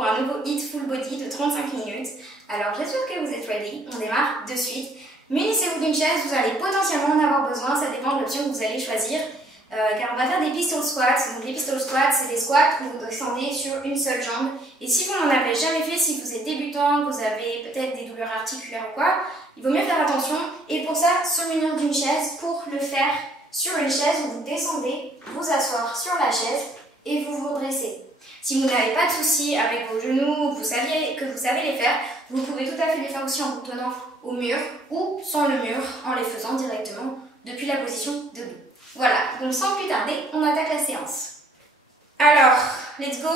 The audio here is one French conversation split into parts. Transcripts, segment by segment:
pour un nouveau hit full body de 35 minutes. Alors j'espère que vous êtes ready, on démarre de suite. Munissez-vous d'une chaise, vous allez potentiellement en avoir besoin, ça dépend de l'option que vous allez choisir. Car on va faire des pistol squats. Donc les pistol squats, c'est des squats où vous descendez sur une seule jambe. Et si vous n'en avez jamais fait, si vous êtes débutant, que vous avez peut-être des douleurs articulaires ou quoi, il vaut mieux faire attention. Et pour ça, se munir d'une chaise pour le faire sur une chaise où vous descendez, vous asseoir sur la chaise et vous vous redressez. Si vous n'avez pas de soucis avec vos genoux, que vous savez les faire, vous pouvez tout à fait les faire aussi en vous tenant au mur ou sans le mur, en les faisant directement depuis la position debout. Voilà, donc sans plus tarder, on attaque la séance. Alors, let's go.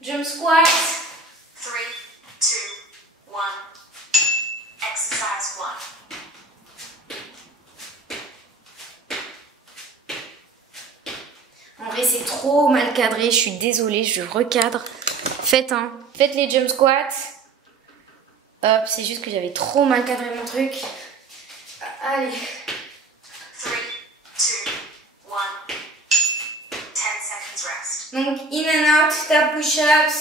Jump squat. 3, 2, 1. Exercise 1. En vrai, c'est trop mal cadré, je suis désolée, je recadre. Faites les jump squats. Hop, c'est juste que j'avais trop mal cadré mon truc. Allez. 3, 2, 1. 10 seconds rest. Donc, in and out, tap push-ups.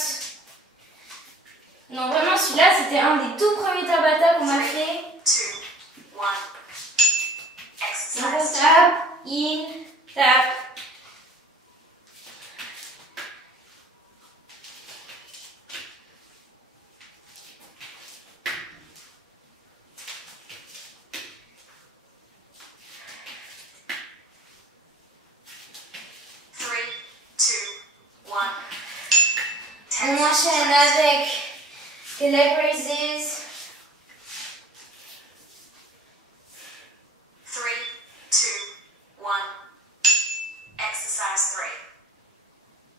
Non, vraiment, celui-là, c'était un des tout premiers Tabata qu'on m'a fait. 2, 1. Donc, on Exercise. tap, in, tap. On enchaîne avec les leg raises. 3, 2, 1. Exercise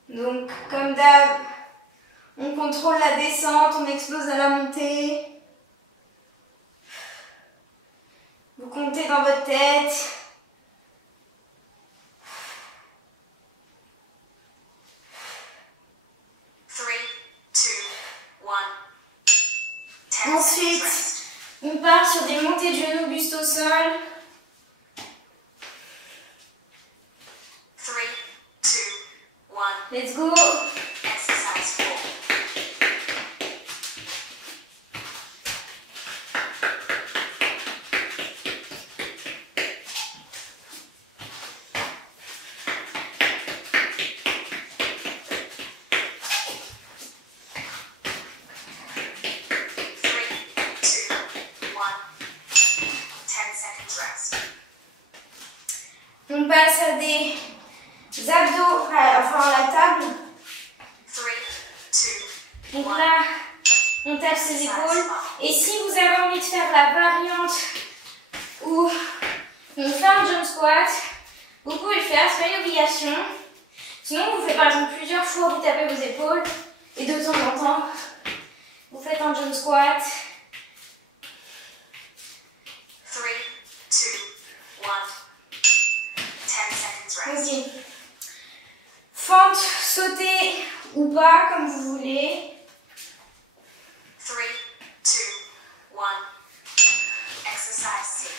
3. Donc, comme d'hab, on contrôle la descente, on explose à la montée. Vous comptez dans votre tête. Ensuite, on part sur des montées de genoux, buste au sol. 3, 2, 1. Let's go. Exercise 4. On passe à des abdos, enfin à la table. 3, 2, Donc là, on tape ses épaules. Et si vous avez envie de faire la variante où on fait un jump squat, vous pouvez le faire, c'est pas une obligation. Sinon, vous faites par exemple plusieurs fois, vous tapez vos épaules. Et de temps en temps, vous faites un jump squat. 3, 2, 1. 10 seconds rest. Ok. Fente, sauter ou pas, comme vous voulez. 3, 2, 1. Exercise 6.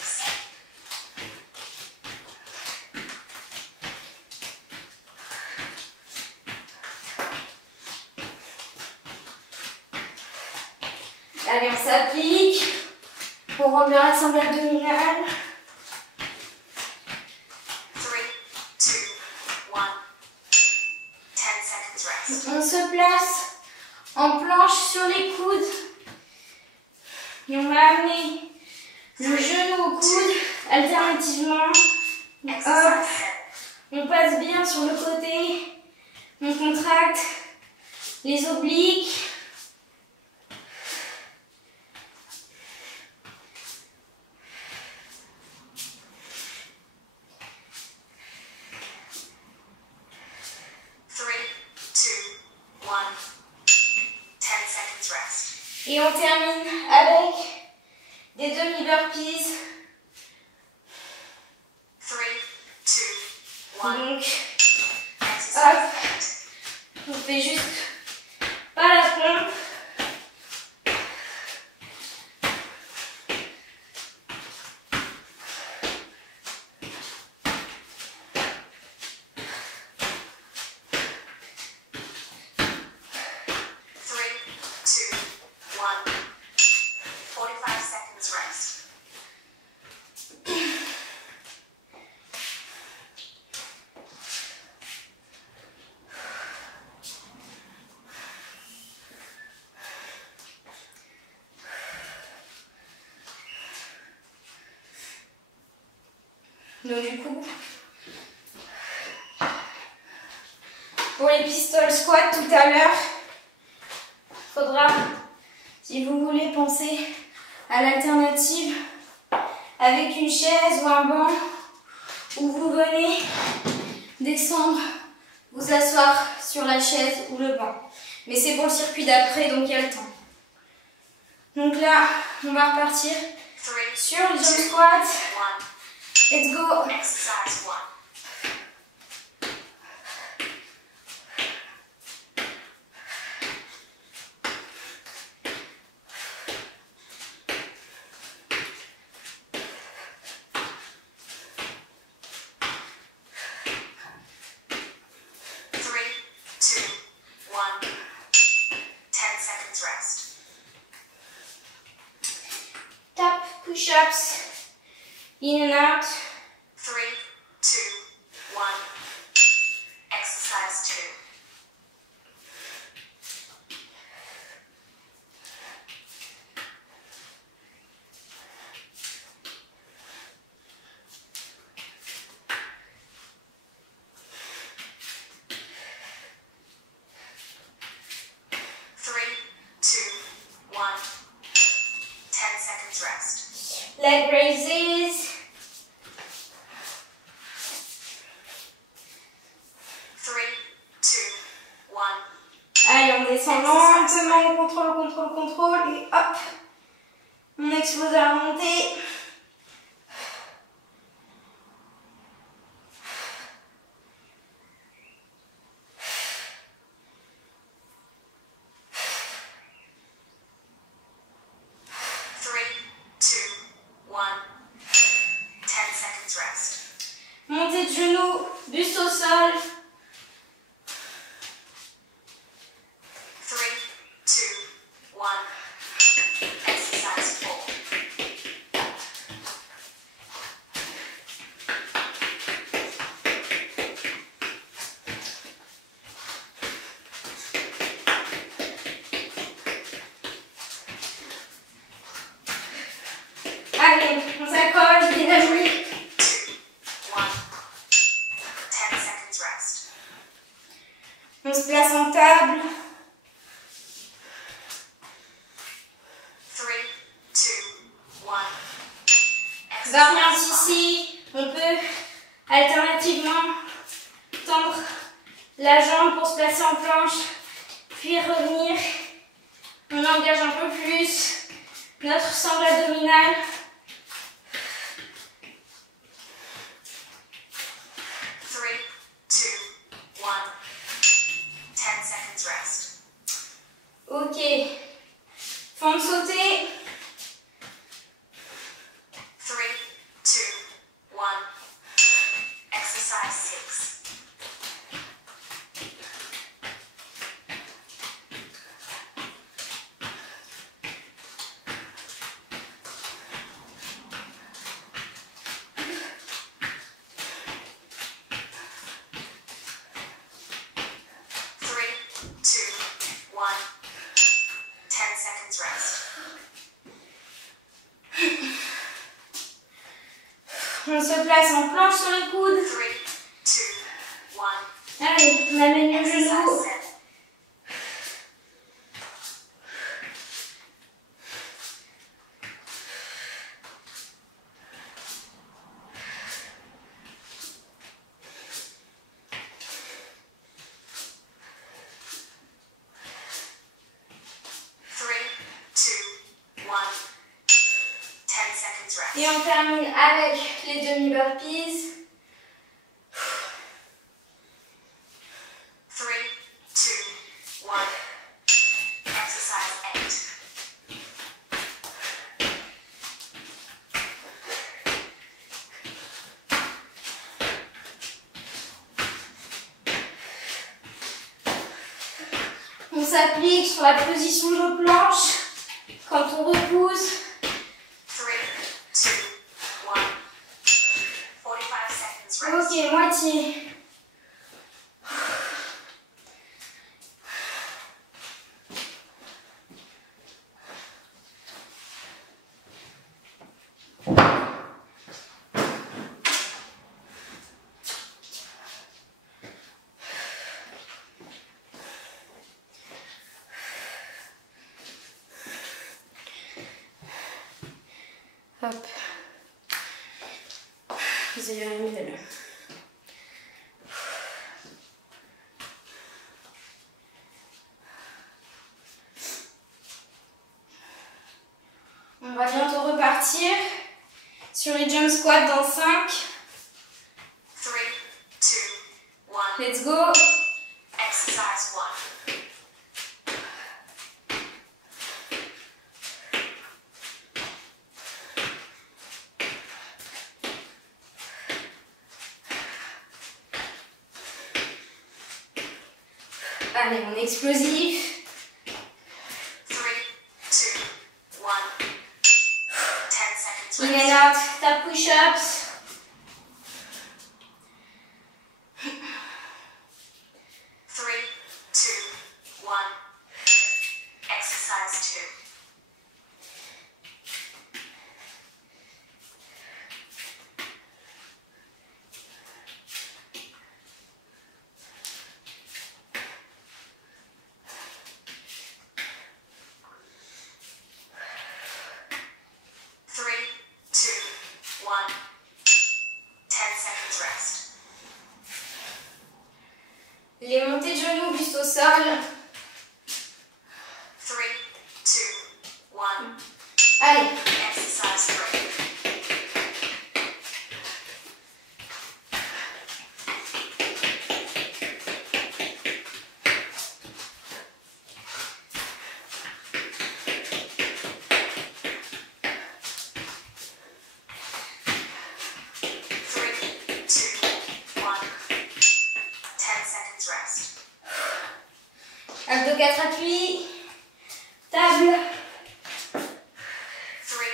Allez, on s'applique pour rendre bien l'assemblée abdominale. 3, 2, 1. 10 seconds rest. On se place en planche sur les coudes. Et on va amener le genou au coude alternativement. Hop, Exercise 7. on passe bien sur le côté. On contracte les obliques. Et on termine avec des demi-burpees. 3, 2, 1. Donc, Exercise hop, 8. on fait juste pas la pompe. Donc du coup, pour les pistol squats tout à l'heure, il faudra, si vous voulez, penser à l'alternative avec une chaise ou un banc où vous venez descendre, vous asseoir sur la chaise ou le banc. Mais c'est pour le circuit d'après, donc il y a le temps. Donc là, on va repartir sur le jump squat. Let's go. Exercise 1. 3, 2, 1. 10 seconds rest. Tap, push-ups, in and out. 3, 2, 1. Exercise 2. 3, 2, 1. 10 seconds rest. Leg raises. 3, 2, 1. Allez, on descend lentement, contrôle, et hop, on explose à la montée. Montée de genoux, buste au sol. 3, 2, 1. Exercise 4. Allez, on s'accroche, dynamique. 2, 1. 10 seconds rest. On se place en table. 3, 2, 1. Variante Exercise 5. ici, on peut alternativement tendre la jambe pour se placer en planche, puis revenir. On engage un peu plus notre sangle abdominale. 3, 2, 1. 10 seconds rest. Ok, fente sautée. 3, 2, 1. Exercise 6. On se place en planche sur les coudes. 3, 2, 1. Allez, on amène le Exercise genou. 7. Et on termine avec les demi-burpees. 3, 2, 1. Exercise 8. On s'applique sur la position de planche quand on repousse. 3, 2, 1. 45 seconds rest. Ok, moitié. Hop. Vous avez un middle. On va bientôt repartir sur les jump squats dans 5. 3, 2, 1. Let's go. Exercise 1. Allez, on est explosif. 3, 2, 1. 10 seconds In and rest. out, tap push-ups. 3, 2, 1. Exercise 2. Three, two, 1. 10 seconds rest. Les montées de genoux, buste au sol. 3, 2, 1. Allez. Exercise 3. Three, two, 1. 10 seconds rest. Abdos 4 appuis. Table. 3,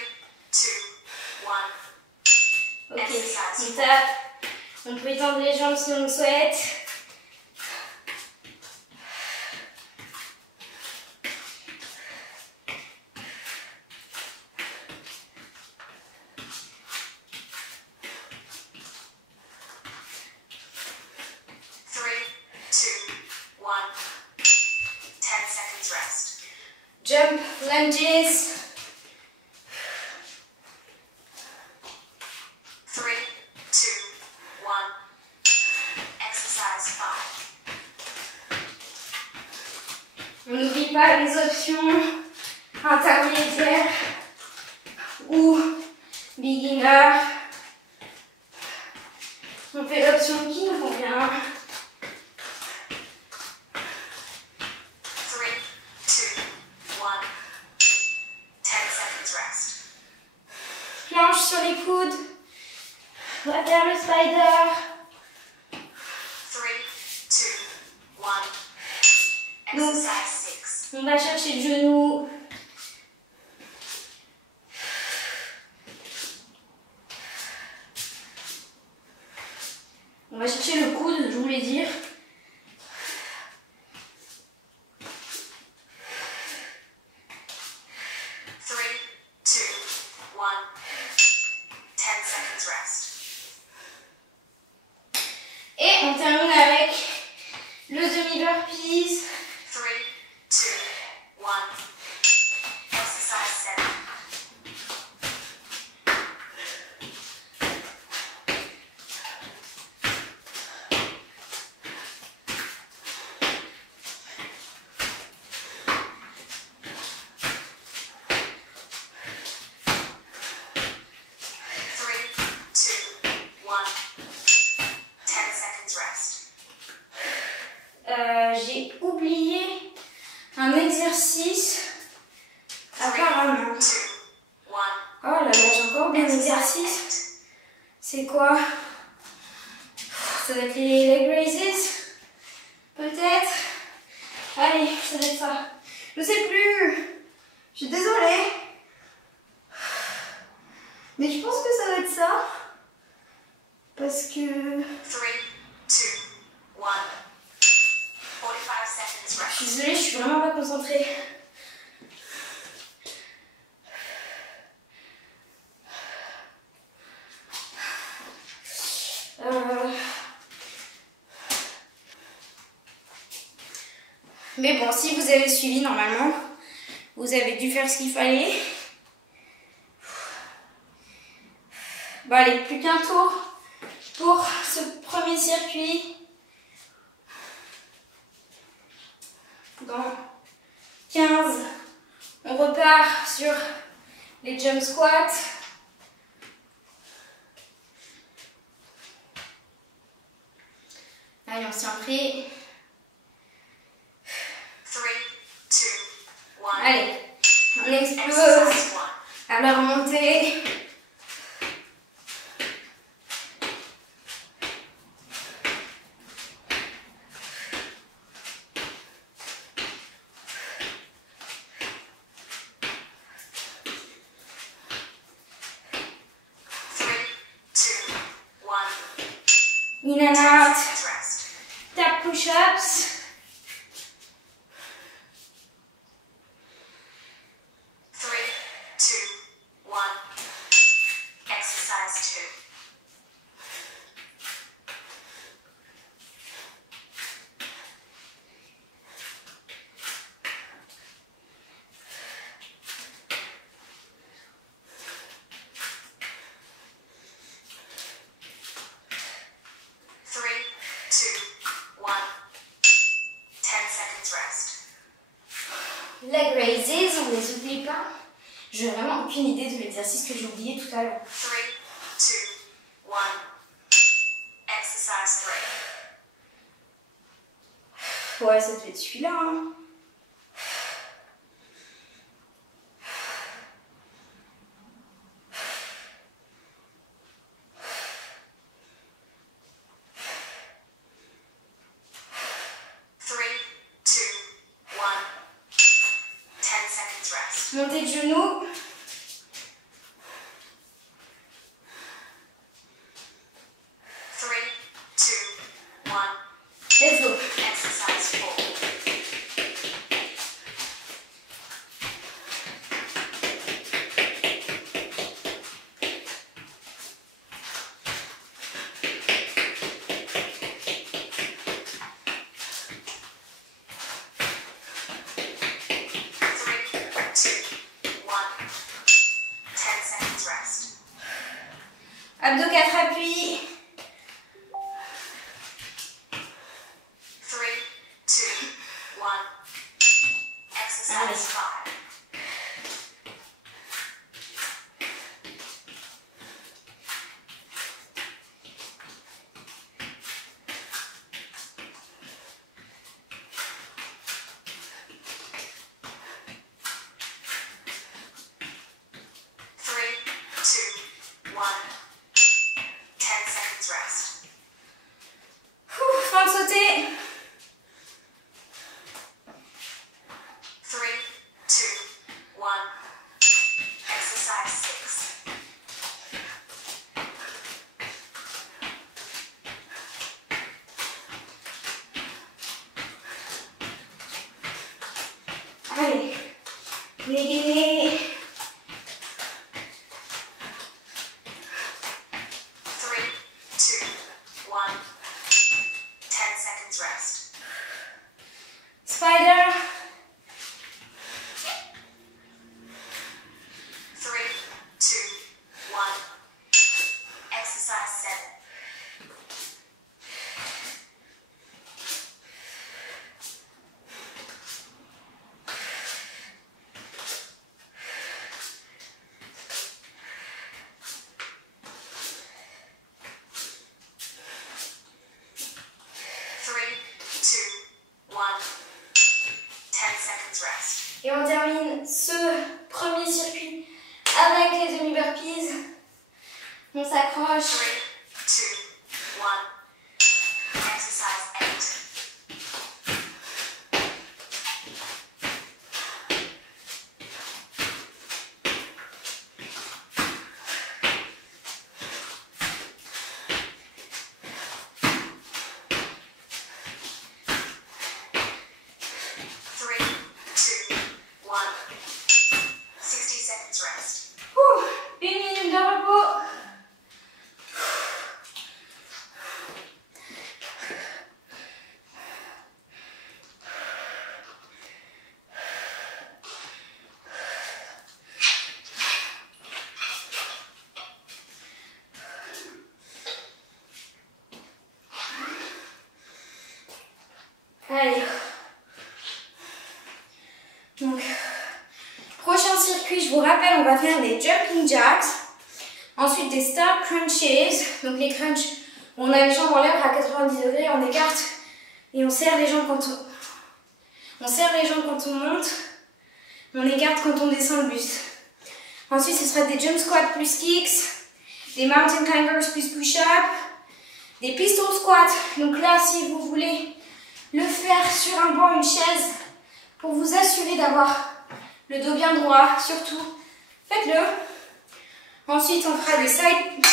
2, 1. Ok, on tape. On peut étendre les jambes si on le souhaite. Three, two, 1. 10 seconds rest. Jump, lunges. 3, 2, 1. Exercise 5. On n'oublie pas les options intermédiaires ou beginner. On fait l'option qui nous convient. 3, 2, 1. 10 seconds rest. Planche sur les coudes. On va faire le spider. 3, 2, 1. Donc, Exercise 6. on va chercher le genou. On va chercher le coude, je voulais dire. Three, two, 1. 10 seconds rest. Et on termine avec le demi-burpees. 3, 2, 1. Exercise 7. Three, two, 1. 10 seconds rest. J'ai oublié un exercice. Apparemment. 2, 1. Oh là là, j'ai encore oublié un exercice. C'est quoi? Ça doit être les leg raises? Peut-être? Allez, ça doit être ça. Je sais plus. Je suis désolée. Mais je pense que ça doit être ça. Parce que... 3, 2, 1. 45 seconds Je rest. suis désolée, je suis vraiment pas concentrée. Mais bon, si vous avez suivi normalement, vous avez dû faire ce qu'il fallait. Bon allez, plus qu'un tour pour ce premier circuit. Dans 15, on repart sur les jump squats. Allez, on s'y en prie. 3, 2, 1. Allez, on explose Exercise 1. à la remontée. In and out, tap push-ups. 3, 2, 1. Exercise 2. Leg raises, on ne les oublie pas. Je n'ai vraiment aucune idée de l'exercice que j'ai oublié tout à l'heure. 3, 2, 1. Exercise 3. Ouais, ça devait être celui-là. Hein. Montée de genoux. 3, 2, 1. Let's go. Exercise 4. Abdos 4 appuis. 3, 2, 1. Exercise 5. Fin de sauter. 3, 2, 1. Exercise 6. Allez, dégainer. 3, 2, 1. 10 seconds rest. Spider. 3, 2, 1. Exercise 7. Et on termine ce premier circuit avec les demi-burpees. On s'accroche. 3, 2, 1. Exercise 8. vous rappelle, on va faire des jumping jacks. Ensuite, des star crunches. Donc les crunchs, on a les jambes en l'air à 90 degrés, on écarte et on serre les jambes quand on serre les jambes quand on monte. On écarte quand on descend le buste. Ensuite, ce sera des jump squats plus kicks, des mountain climbers plus push-up, des pistol squats. Donc là, si vous voulez le faire sur un banc, une chaise, pour vous assurer d'avoir le dos bien droit, surtout, faites-le. Ensuite, on fera des side.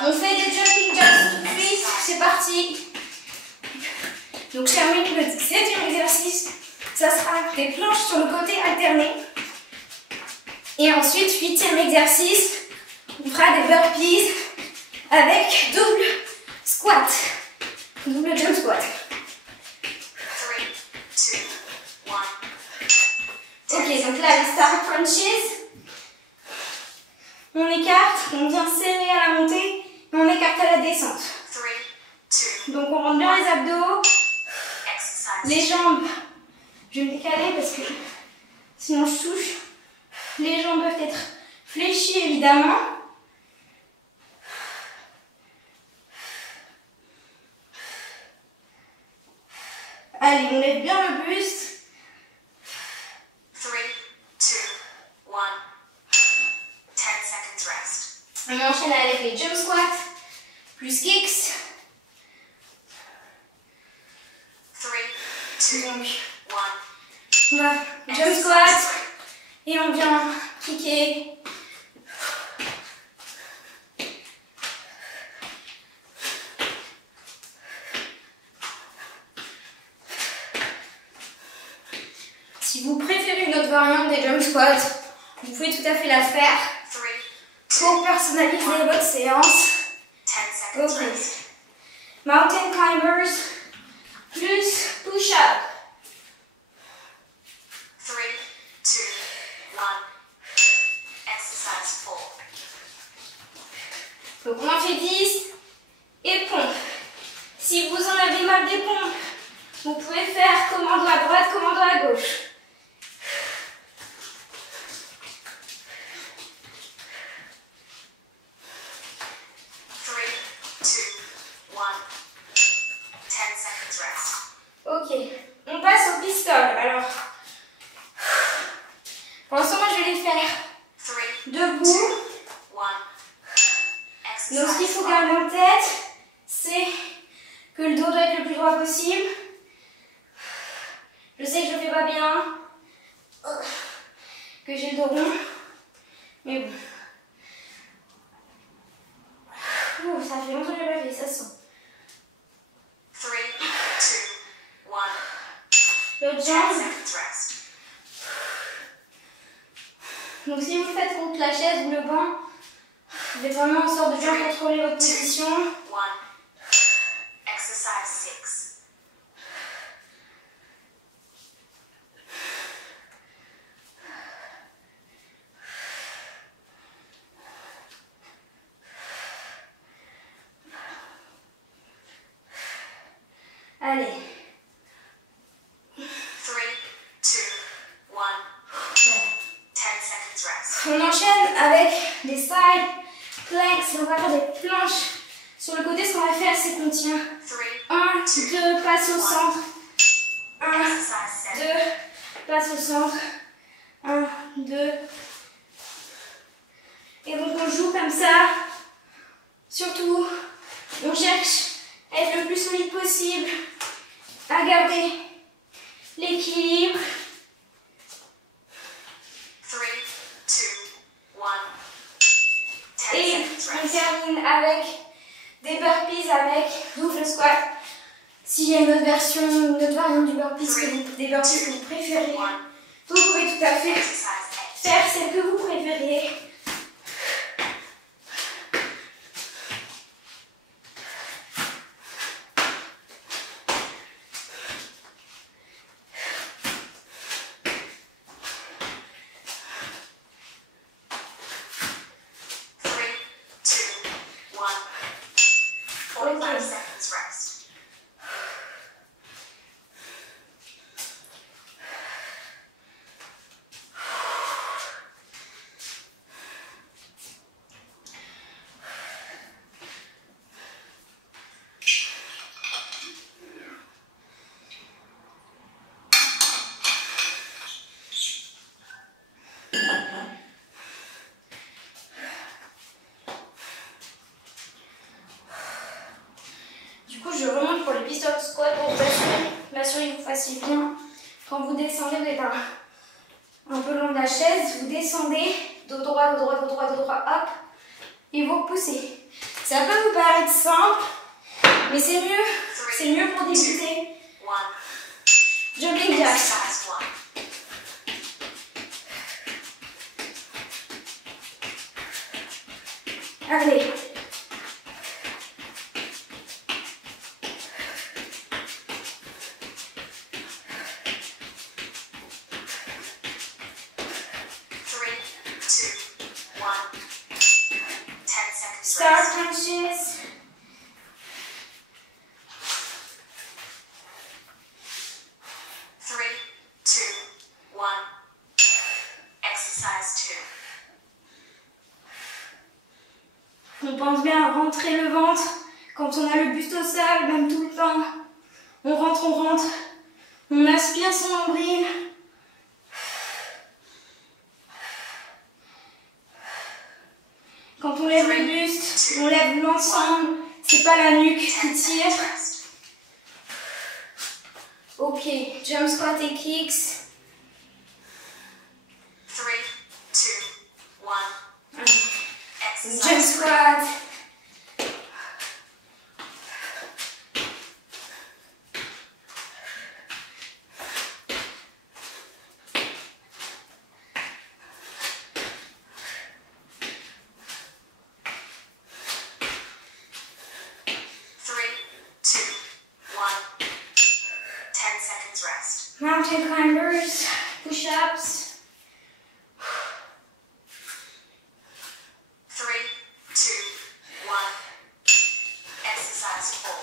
On fait des jumping jacks tout de suite. C'est parti. Donc, je termine le 7e exercice. Ça sera des planches sur le côté alterné. Et ensuite, 8e exercice, on fera des burpees avec double squat, double jump squat. 3, 2, 1. Ok, donc là, les star crunches. On écarte, on vient serrer à la montée et on écarte à la descente. 3, 2. Donc on rentre bien les abdos, Exercise. les jambes. Je vais me décaler parce que sinon je touche. Les jambes peuvent être fléchies évidemment. Allez, on lève bien le buste. 3, 2, 1. 10 seconds rest. On enchaîne avec les jump squats, plus kicks. 3, 2, Donc, 1. on va jump squat et on vient kicker. Si vous préférez une autre variante des jump squats, vous pouvez tout à fait la faire 3, pour personnaliser votre séance. 10 seconds Ok. rest. Mountain climbers plus push-up. 3, 2, 1. Exercise 4. Donc on en fait 10 et pompe. Si vous en avez marre des pompes, vous pouvez faire commando à droite, commando à gauche. 3, 2, 1. 10 seconds rest. Ok, on passe au pistol. Alors, pour l'instant, moi je vais les faire 3, debout. 1. Donc ce qu'il Exercise faut 5. garder en tête, c'est que le dos doit être le plus droit possible. Je sais que je ne fais pas bien, que j'ai le dos rond, mais bon. Ouh, ça fait longtemps que je l'ai pas fait, ça se sent. 3, 2, 1. L'autre 10 jambe. seconds rest. Donc si vous le faites contre la chaise ou le banc, vous faites vraiment en sorte de bien contrôler votre position. 1. Exercise 6. Allez. 3, 2, 1. Voilà. 10 seconds rest. On enchaîne avec des side planks. On va faire des planches. Sur le côté, ce qu'on va faire, c'est qu'on tient 3, 1, 2, passe au centre. 1, exercise 7. 2, passe au centre. 1, 2. Et donc on joue comme ça. Surtout, on cherche à être le plus solide possible, à garder l'équilibre. 3, 2, 1. 10 Et seconds on rest. termine avec des burpees avec double squat. S'il y a une autre version, une autre variante du burpees, des burpees que vous préférez, 1. vous pouvez tout à fait Exercise 8. faire celle que vous préfériez. suit bien. Quand vous descendez, vous êtes un peu long de la chaise, vous descendez, dos droit, dos droit, dos droit, dos droit, hop, et vous repoussez. Ça peut vous paraître simple, mais c'est mieux pour débuter. Jumping jacks. Allez. Star crunches. On pense bien à rentrer le ventre quand on a le buste au sol, même tout le temps. On rentre, on aspire son nombril. Quand on lève le buste, on lève l'ensemble, c'est pas la nuque qui tire. Ok, jump squat et kicks. 3, 2, 1. Jump squat. Mountain climbers, push-ups. 3, 2, 1. Exercise 4.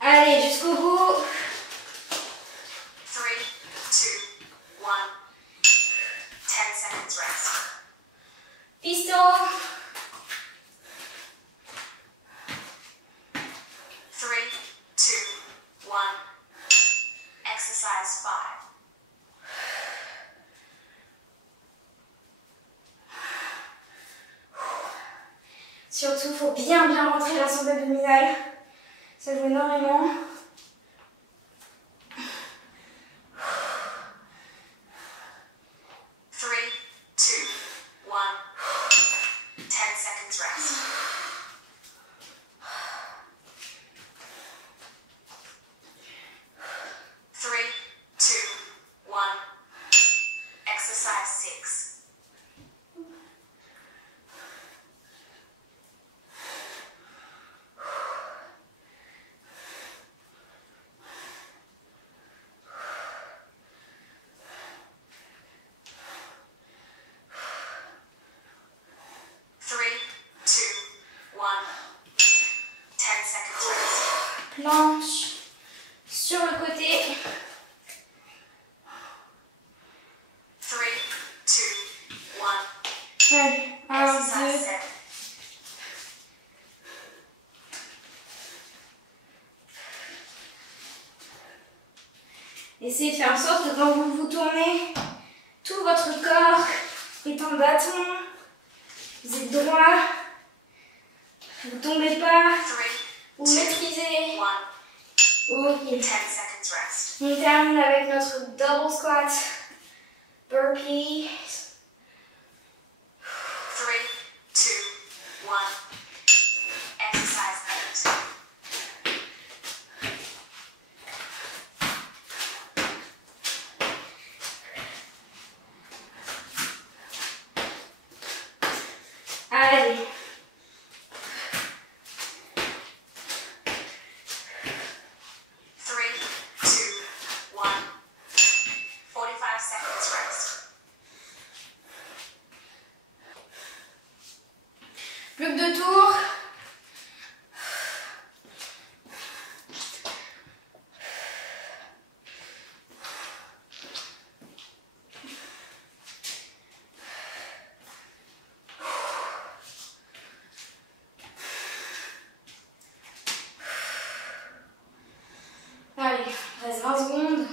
Allez, jusqu'au bout. 3, 2, 1. 10 seconds rest. Pistol. 3, 2, 1. Exercise 5. Surtout, il faut bien rentrer la sonde abdominale. Ça joue énormément. Planche sur le côté. 3, 2, 1. Allez, 1, 2. Essayez de faire en sorte que quand vous vous tournez, tout votre corps est en bâton. Vous êtes droit. Vous ne tombez pas. Vous maîtrisez. 1. Ok. 10 seconds rest. On termine avec notre double squat. Burpee. 3, 2, 1. Exercise 8. Allez. Plus que 2 tours. Allez, reste 20 secondes.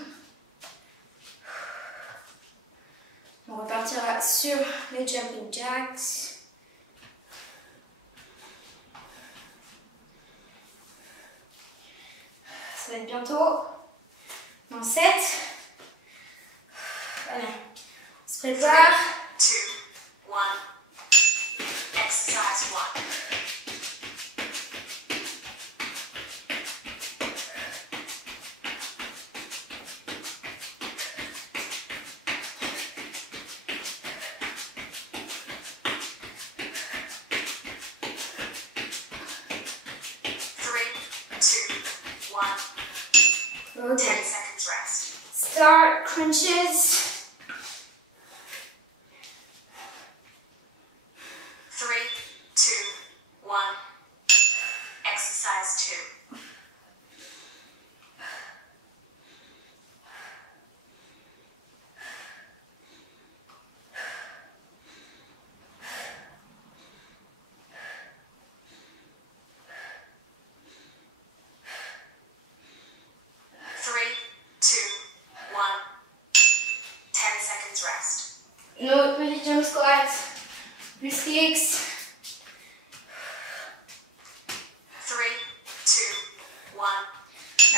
les jumping jacks. Ça va être bientôt dans 7. Allez, on se prépare. 2, 1. Exercise 1. 10 seconds rest. Start crunches. 3, 2, 1. Exercise 2. 3, 2, 1. 10 seconds rest. Une autre petite jump squat. Plus kicks. 3, 2, 1.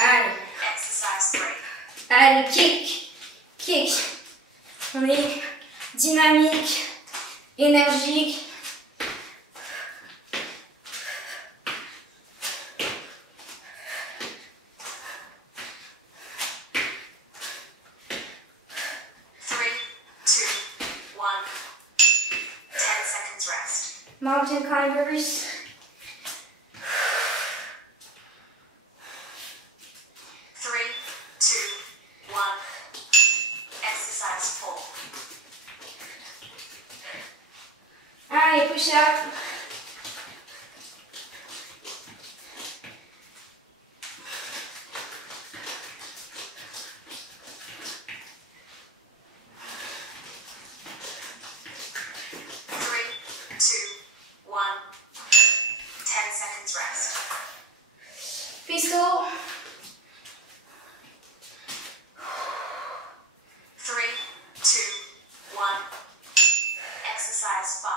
Allez. Exercise 3. Allez, kick. Kick. On est dynamique, énergique. Mountain climbers. 3, 2, 1. Exercise 4. Allez, push up. Pistol. 3, 2, 1. Exercise 5.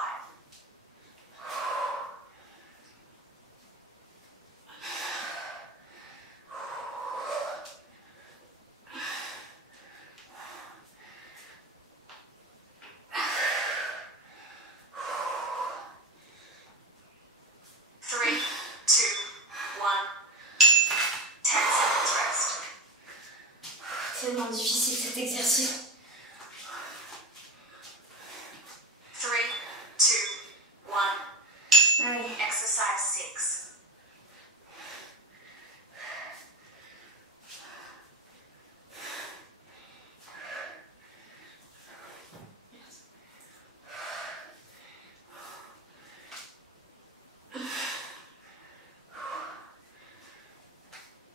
Three, 2, 1. 10 seconds rest. Tellement difficile cet exercice. 3, 2, 1. Allez. Exercise 6.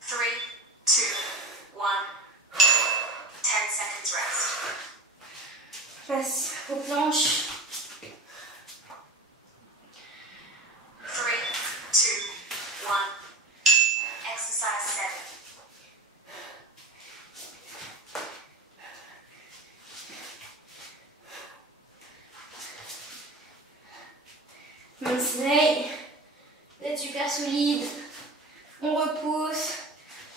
Three, 2, 1. 10 seconds rest. Passe aux planches. 3, 2, 1. Exercise 7. Maintenez. Vous êtes super solide. On repousse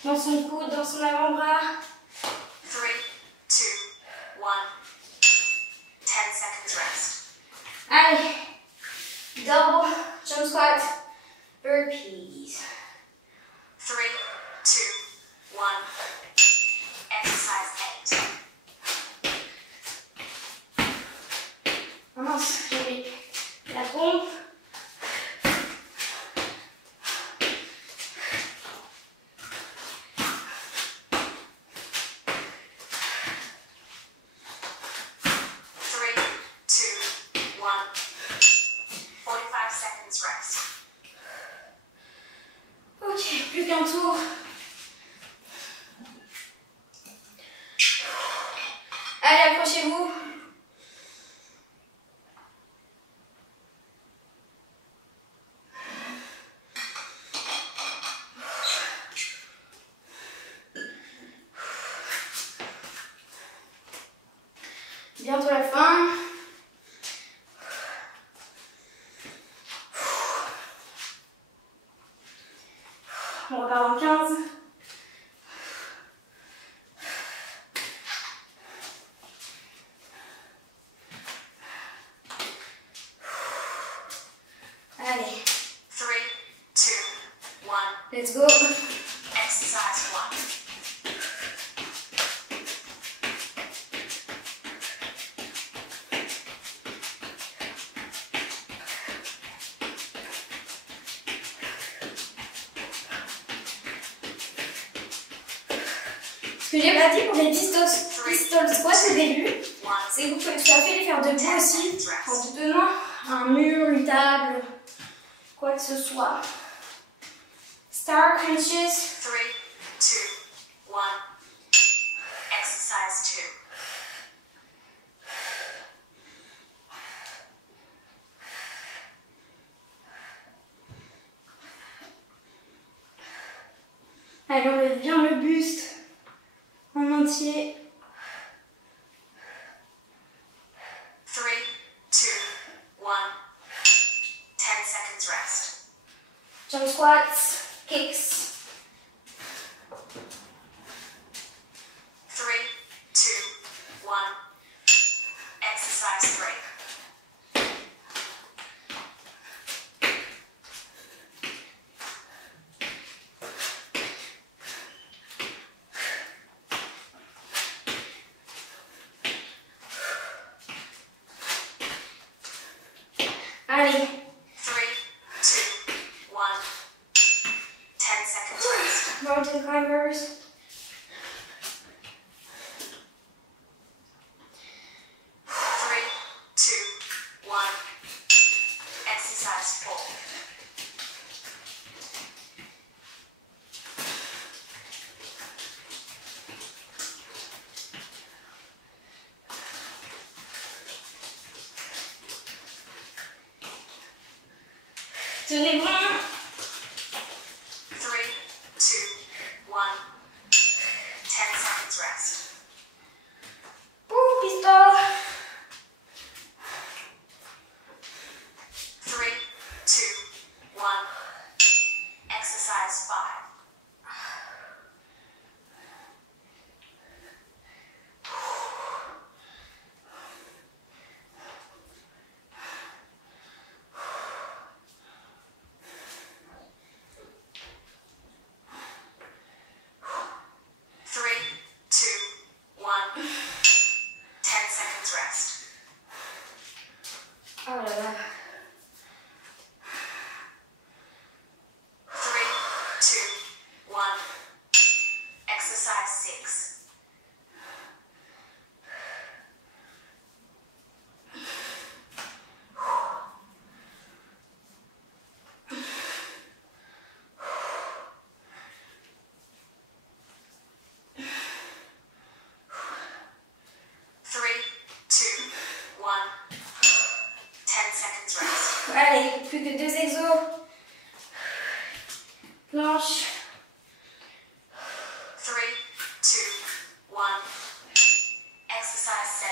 dans son coude, dans son avant-bras. 3, 2, 1. 10 seconds rest. Allez. Double jump squat. Burpees. 3, 2, 1. Exercise 8. Mince, j'ai la pompe. Three, 2, 1. 45 seconds rest. Ok, plus qu'un tour. Allez, approchez-vous. Bientôt la fin. On repart en 15. Allez. 3, 2, 1. Let's go. Exercise 1. Ce que j'ai pas dit pour les pistol squats au début, c'est que vous pouvez tout à fait les faire debout aussi, en vous tenant un mur, une table, quoi que ce soit. Star crunches. 3, 2, 1. Exercise 2. Allez, on lève bien le buste en entier. 3, 2, 1. 10 seconds rest. Jump squats, kicks. 3, 2, 1. Exercise 3. Allez, 3, 2, 1. 10 seconds rest. mountain climbers. 3, 2, 1. Exercise 4. Tenez bon. 3, 2, 1. 10 seconds rest. Ouh, pistol. 3, 2, 1. Exercise 5. Three, 2, 1. 10 seconds rest. Oh là là. 3, 2, 1. Exercise 6. Three, 2, 1. 10 seconds rest. Allez, plus que 2 exos. Planche. 3, 2, 1. Exercise 7.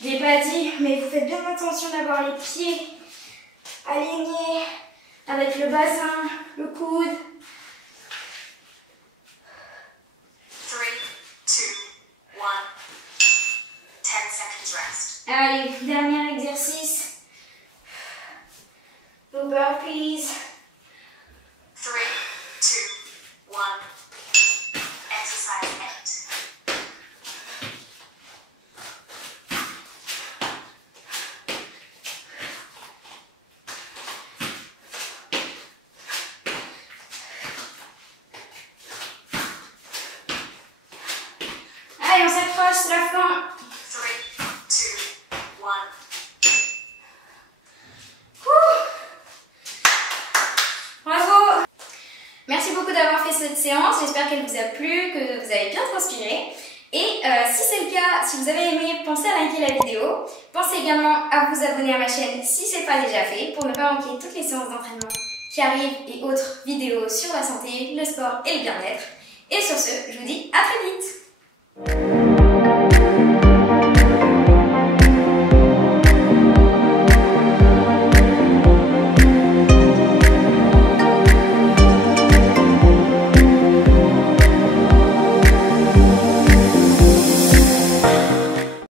Je l'ai pas dit, mais vous faites bien attention d'avoir les pieds alignés avec le bassin, le coude. 3, 2, 1. 10 seconds rest. Allez, dernier exercice. No burpees. 3, 2, 1. Exercise 8. Allez, on s'accroche, c'est la fin. 3, 2, 1. Bravo! Merci beaucoup d'avoir fait cette séance, j'espère qu'elle vous a plu, que vous avez bien transpiré. Et si c'est le cas, si vous avez aimé, pensez à liker la vidéo. Pensez également à vous abonner à ma chaîne si ce n'est pas déjà fait, pour ne pas manquer toutes les séances d'entraînement qui arrivent et autres vidéos sur la santé, le sport et le bien-être. Et sur ce, je vous dis à très vite!